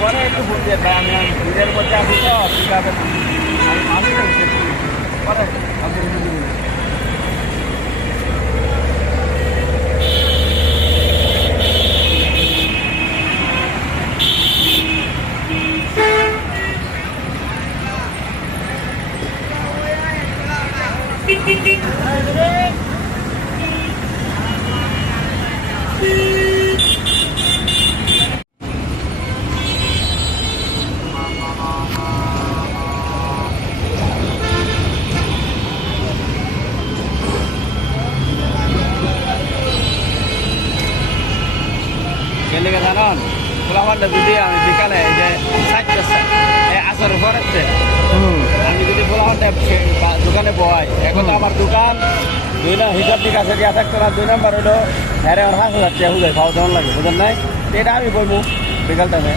পরে একটু বুঝতে ভাই আমি ভিড়ের মধ্যে আছি তো কীভাবে আমি পরে গেলে জানান পোলাপানটা যদি আমি বিকালে এই যে আসার পরেতে আমি যদি পোলাপানটা দোকানে বয় এখন তো আমার দোকান হিসাব ঠিক আছে দিয়া থাকতো না 2 নম্বর হলো হ্যাঁ আমার 5,000 টাকা হুদায় খাওয়া দেওয়ার লাগে বুঝলেন নাই এটা আমি বলবো বিকাল টাইমে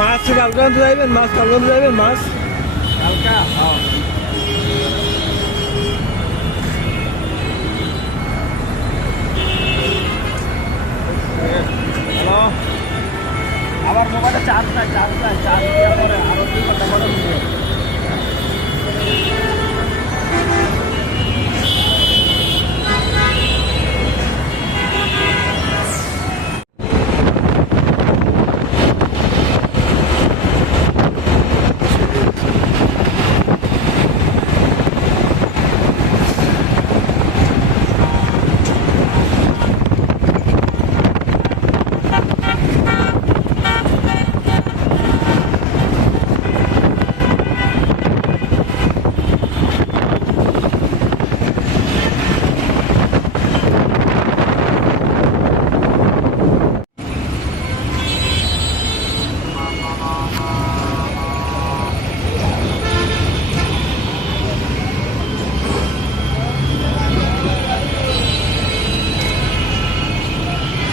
মাছ কালকে আনতে যাইবেন মাছ কালকে আনতে যাইবেন মাছ হালকা হ্যাঁ হ্যালো আমার মোবাইলটা চার্জ নাই চার্জ দেওয়ার পরে আরো 2 ঘন্টা পরে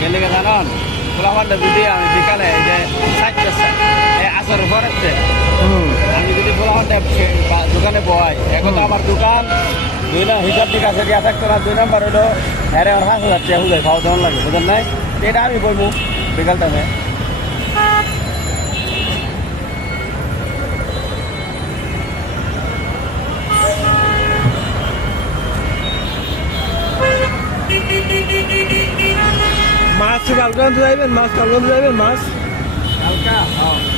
গেলে জানান পোলাপানটা যদি আমি বিকালে এই যে আসার পরেতে আমি যদি পোলাপানটা দোকানে বয় এখন তো আমার দোকান হিসাব ঠিক আছে দিয়া থাকতো না 2 নম্বর হলো হ্যাঁ আমার 5,000 টাকা হুদায় খাওয়া দেওয়ার লাগে বুঝলেন নাই এটা আমি বলবো বিকাল টাইমে মাছ কালকে আনতে যাইবেন মাছ কালকে আনতে যাইবেন মাছ হালকা হ্যাঁ